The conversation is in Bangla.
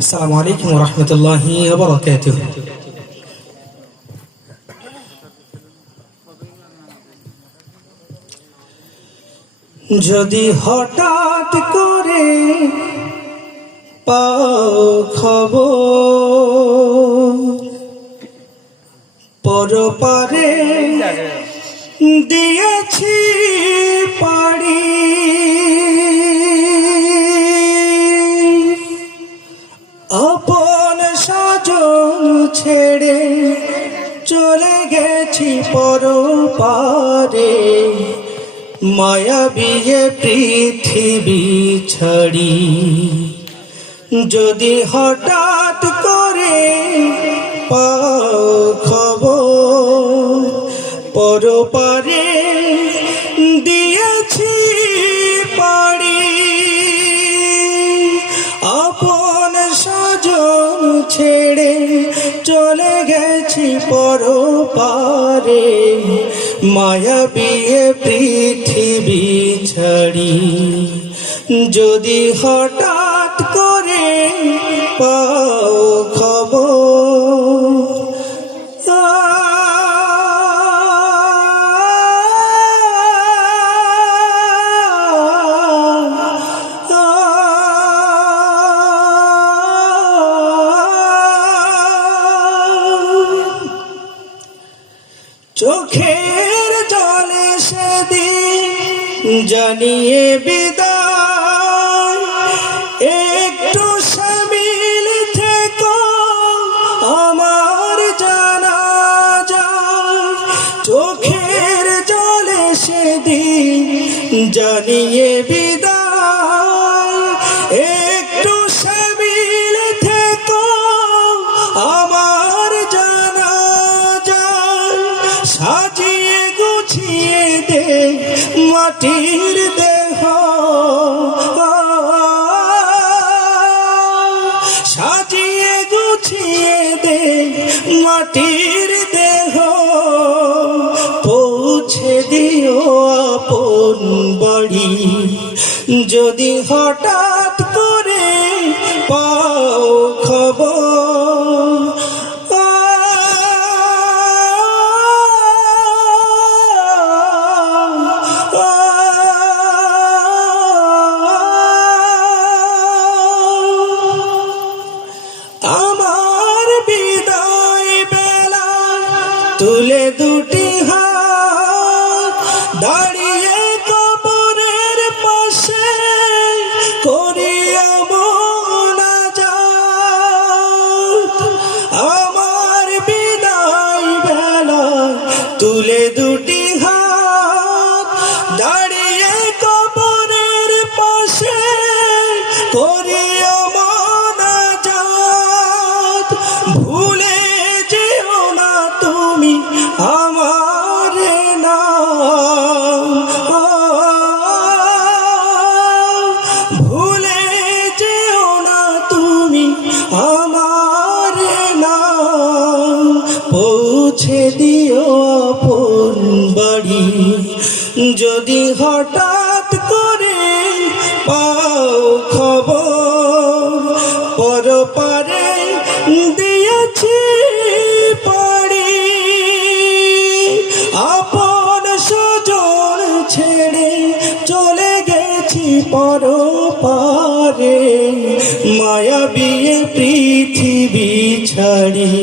আসসালামু আলাইকুম ওয়া রাহমাতুল্লাহি ওয়া বারাকাতুহু। যদি হঠাৎ করে পাও খবর পরপারে দিয়েছি পাড়ি, আপন স্বজন ছেড়ে চলে গেছি পরপারে, মায়াবী পৃথিবী ছাড়ি। যদি হঠাৎ করে পাও খবর পরপারে দিয়েছি পাড়ি, আপন স্বজন ছেড়ে চলে গেছি পরপারে, মায়াবী পৃথিবী ছাড়ি। যদি হঠাৎ করে পাও খবর চোখের জলে সেদিন জানিয়ে বিদায়, একটু শামিল থেকো আমার জানাজায়। চোখের জলে সেদিন জানিয়ে বিদায়, একটু শামিল থেকো আমার জানাজায়। সাজিয়ে গুছিয়ে দে মাটির দেহ, সাজিয়ে গুছিয়ে দে মাটির দেহ, পৌঁছে দিও আপন বাড়ি। যদি হঠাৎ করে পাও খবর আমার বিদায় বেলা তুলে দুটি হাত, দাঁড়িয়ে কবরের পাশে করিয়া মোনাজাত। আমার বিদায় বেলা তুলে দুটি হাত, দাঁড়িয়ে কবরের পাশে করিয়া মোনাজাত। ভুলে যেও না তুমি আমার নাম, ভুলে যেও না তুমি আমার নাম। পৌঁছে দিও আপন বাড়ি। যদি হঠাৎ করে পাও খবর পরপারে দিয়েছি পাড়ি, আপন স্বজন ছেড়ে চলে গেছি পরপারে, মায়াবী পৃথিবী ছাড়ি।